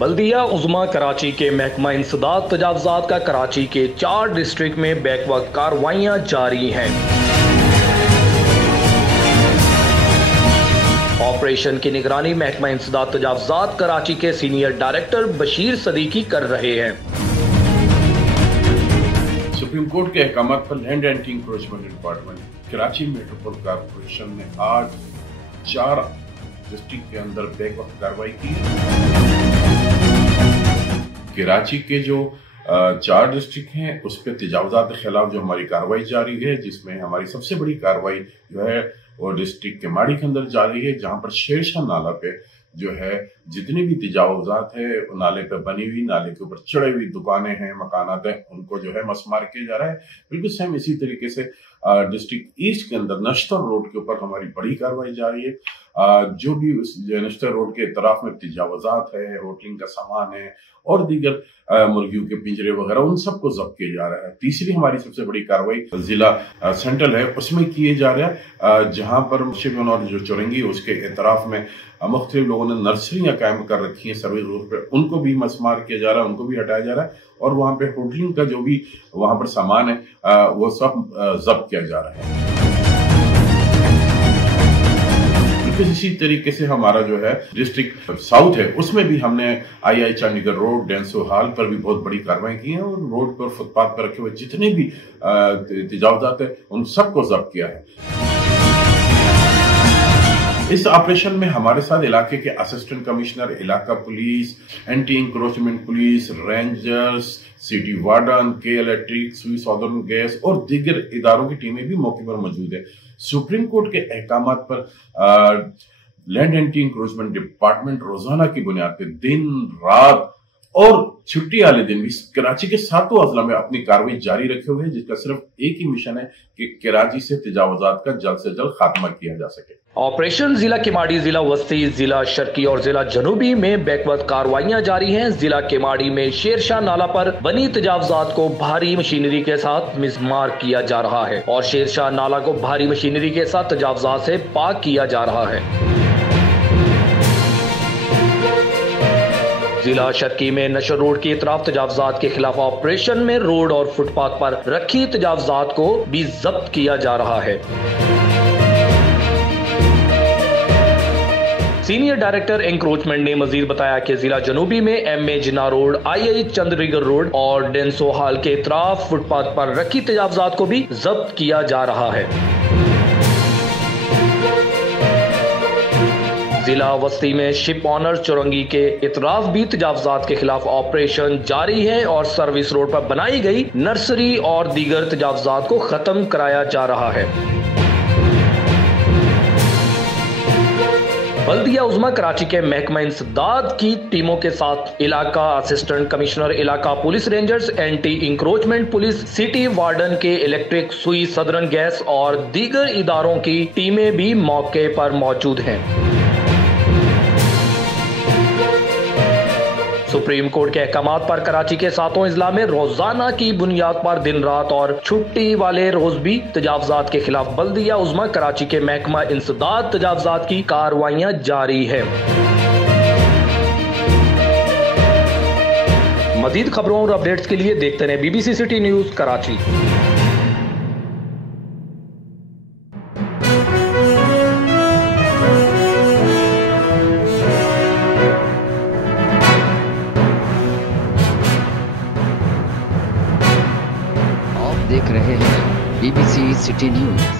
बल्दिया उज़्मा कराची के महकमा इंसदाद तजावुज़ात का कराची के 4 डिस्ट्रिक्ट में बैक वक्त कार्रवाइयाँ जारी हैं। ऑपरेशन की निगरानी महकमा इंसदाद तजावुज़ात कराची के सीनियर डायरेक्टर बशीर सदीकी कर रहे हैं। सुप्रीम कोर्ट के अहकामात पर land anti encroachment department Karachi metropolitan corporation ने आज 4 डिस्ट्रिक्ट के अंदर बैक वक्त कार्रवाई की है। कराची के जो 4 डिस्ट्रिक्ट हैं उस पर तजावुज़ात के खिलाफ जो हमारी कार्रवाई जारी है, जिसमें हमारी सबसे बड़ी कार्रवाई जो है वो डिस्ट्रिक्ट केमाड़ी के अंदर जारी है, जहां पर शेरशाह नाला पे जो है जितनी भी तजावुज़ात है नाले पे बनी हुई, नाले के ऊपर चढ़ी हुई दुकानें हैं, मकानात हैं, उनको जो है मसमार किया जा रहा है। बिल्कुल सेम इसी तरीके से डिस्ट्रिक्ट ईस्ट के अंदर नश्तर रोड के ऊपर हमारी बड़ी कार्रवाई जारी है। जो भी उस नश्तर रोड के इतराफ में तजावुज़ात है, होटलिंग का सामान है और दीगर मुर्गियों के पिंजरे वगैरह, उन सबको जब्त किया जा रहा है। तीसरी हमारी सबसे बड़ी कार्रवाई जिला सेंट्रल है उसमें किए जा रहा है, जहां पर शिवन और जो चौरंगी उसके इतराफ में मुख्तलिफ लोगों ने नर्सरियां कायम कर रखी हैं सर्विस रोड पे, उनको भी मसमार किया जा रहा है, उनको भी हटाया जा रहा है और वहां पे होटलिंग का जो भी वहां पर सामान है वो सब जब्त किया जा रहा है। इसी तरीके से हमारा जो है डिस्ट्रिक्ट साउथ है उसमें भी हमने आई चंडीगढ़ रोड, डेंसो हॉल पर भी बहुत बड़ी कार्रवाई की है और रोड पर फुटपाथ पर रखे हुए जितने भी तजावुज़ात है उन सबको जब्त किया है। इस ऑपरेशन में हमारे साथ इलाके के असिस्टेंट कमिश्नर, इलाका police, anti encroachment police, rangers, city warden, के इलेक्ट्रिक, सुई सॉदर्न गैस और दीगर इदारों की टीमें भी मौके पर मौजूद है। सुप्रीम कोर्ट के अहकामात पर लैंड एंटी इंक्रोचमेंट डिपार्टमेंट रोजाना की बुनियाद पर दिन रात और छुट्टी वाले दिन भी कराची के 7 अजला में अपनी कार्रवाई जारी रखे हुए हैं, जिसका सिर्फ एक ही मिशन है कि कराची से तजावुज़ात का जल्द से जल्द खात्मा किया जा सके। ऑपरेशन जिला केमाड़ी, जिला वस्ती, जिला शर्की और जिला जनूबी में बैकवर्ड कार्रवाइयां जारी हैं। जिला केमाड़ी में शेरशाह नाला पर बनी तजावुज़ात को भारी मशीनरी के साथ मिसमार किया जा रहा है और शेरशाह नाला को भारी मशीनरी के साथ तजावुज़ात से पाक किया जा रहा है। जिला शर्की में नशर रोड की इतराफ तजावुज़ात के खिलाफ ऑपरेशन में रोड और फुटपाथ पर रखी तजावुज़ात को भी जब्त किया जा रहा है। सीनियर डायरेक्टर एनक्रोचमेंट ने मजीद बताया कि जिला जनूबी में एमए जिन्ना रोड, आई चंद्रीगढ़ रोड और डेंसो हॉल के इतराफ फुटपाथ पर रखी तजावुज़ात को भी जब्त किया जा रहा है। जिला वस्ती में शिप ऑनर चौरंगी के इतराफ भी तजावुज़ात के खिलाफ ऑपरेशन जारी है और सर्विस रोड पर बनाई गई नर्सरी और दीगर तजावुज़ात को खत्म कराया जा रहा है। बल्दिया उज़्मा कराची के महकमा इंसदाद की टीमों के साथ इलाका असिस्टेंट कमिश्नर, इलाका police, rangers, anti encroachment police, city warden के इलेक्ट्रिक, सुई सदरन गैस और दीगर इदारों की टीमें भी मौके पर मौजूद हैं। सुप्रीम कोर्ट के अहकामात पर कराची के 7 अजला में रोजाना की बुनियाद पर दिन रात और छुट्टी वाले रोज भी तजावुज़ात के खिलाफ बल्दिया उज़्मा कराची के महकमा इंसदाद तजावुज़ात की कार्रवाइयां जारी है। मजीद खबरों और अपडेट्स के लिए देखते रहें BBC सिटी न्यूज कराची। देख रहे हैं BBC सिटी न्यूज।